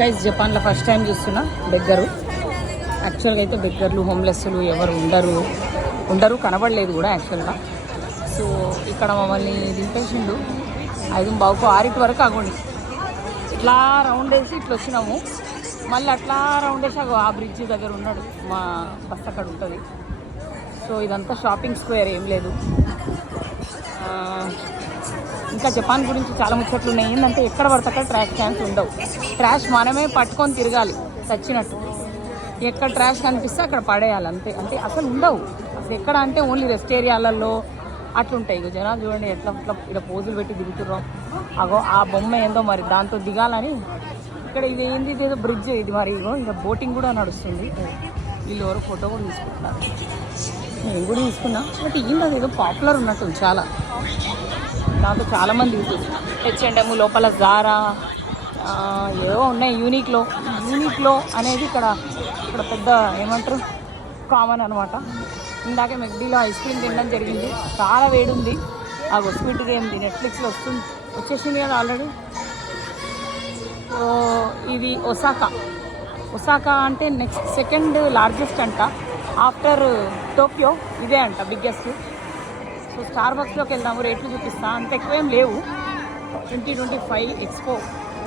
Guys జపాన్లో first time చూస్తున్నా beggar. యాక్చువల్గా అయితే బెగ్గర్లు హోమ్లెస్లు ఎవరు ఉండరు కనబడలేదు కూడా యాక్చువల్గా. సో ఇక్కడ మమ్మల్ని దింపేసిండు 5:15 వరకు ఆగండి. ఇట్లా రౌండ్ వేసి ఇట్లా వచ్చినాము. మళ్ళీ అట్లా రౌండ్ వేసి ఆ బ్రిడ్జ్ దగ్గర ఉన్నాడు, మా బస్ అక్కడ ఉంటుంది. సో ఇదంతా షాపింగ్ స్క్వేర్, ఏం లేదు. ఇంకా జపాన్ గురించి చాలా ముచ్చట్లు ఉన్నాయి. ఏంటంటే ఎక్కడ పడితే అక్కడ ట్రాష్ క్యాన్స్ ఉండవు. ట్రాష్ మనమే పట్టుకొని తిరగాలి చచ్చినట్టు. ఎక్కడ ట్రాష్ కనిపిస్తే అక్కడ పడేయాలి అంతే. అంటే అసలు ఉండవు అసలు. ఎక్కడ అంటే ఓన్లీ రెస్ట్ ఏరియాలలో అట్లుంటాయి. ఇక జనాలు చూడండి ఎట్లా ఇక్కడ పోజులు పెట్టి దిగుతుర్రాం. అగో ఆ బొమ్మ ఏందో మరి దాంతో దిగాలని. ఇక్కడ ఇది ఏంది, ఇదేదో బ్రిడ్జ్ ఇది మరి. ఇగో ఇక్కడ బోటింగ్ కూడా నడుస్తుంది. వీళ్ళు ఎవరో ఫోటో కూడా తీసుకుంటున్నారు. నేను కూడా తీసుకున్నా. బట్ ఏంది ఏదో పాపులర్ ఉన్నట్టు చాలా. దాంతో చాలామంది H&M లోపల జారా ఏవో ఉన్నాయి. యూనిక్లో అనేది ఇక్కడ పెద్ద ఏమంటారు కామన్ అనమాట. ఇందాకే మెగ్డీలో ఐస్ క్రీమ్ తినడం జరిగింది. చాలా వేడుంది. ఆ స్క్విడ్ గేమ్ నెట్ఫ్లిక్స్లో వచ్చేసింది కదా ఆల్రెడీ. సో ఇది ఒసాకా అంటే నెక్స్ట్ సెకండ్ లార్జెస్ట్ అంట ఆఫ్టర్ టోక్యో. ఇదే అంట బిగ్గెస్ట్. సో స్టార్బక్స్లోకి వెళ్దాము, రేట్లు చూపిస్తా. అంత ఎక్కువేం లేవు. 2025 ఎక్స్పో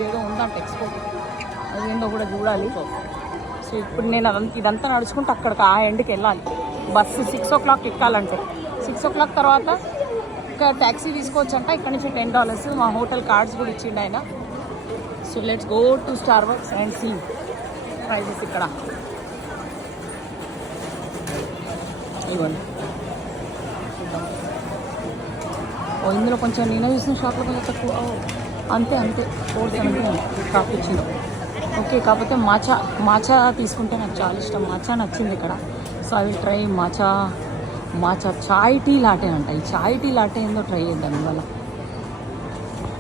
ఏదో ఉందంట ఎక్స్పో, అదేందో కూడా చూడాలి. సో ఇప్పుడు నేను ఇదంతా నడుచుకుంటూ అక్కడికి ఆ ఎండ్కి వెళ్ళాలి. బస్సు 6 o'clock ఎక్కాలంటే 6 o'clock తర్వాత ఇంకా ట్యాక్సీ తీసుకోవచ్చు అంట. ఇక్కడ నుంచి $10. మా హోటల్ కార్డ్స్ కూడా ఇచ్చిండు ఆయన. So let's go to Starbucks and see prices. ఇక్కడ ఇవ్వండి. ఇందులో కొంచెం నేను చూసిన షాప్లో కొంచెం తక్కువ. అంతే 470 కాఫీ ఇచ్చింది. ఓకే, కాకపోతే మాచా తీసుకుంటే నాకు చాలా ఇష్టం. మాచా నచ్చింది ఇక్కడ. So I will try matcha chai tea latte అంట. ఈ చాయ్ టీ లాటే ఏందో ట్రై చేద్దాం ఇవాళ.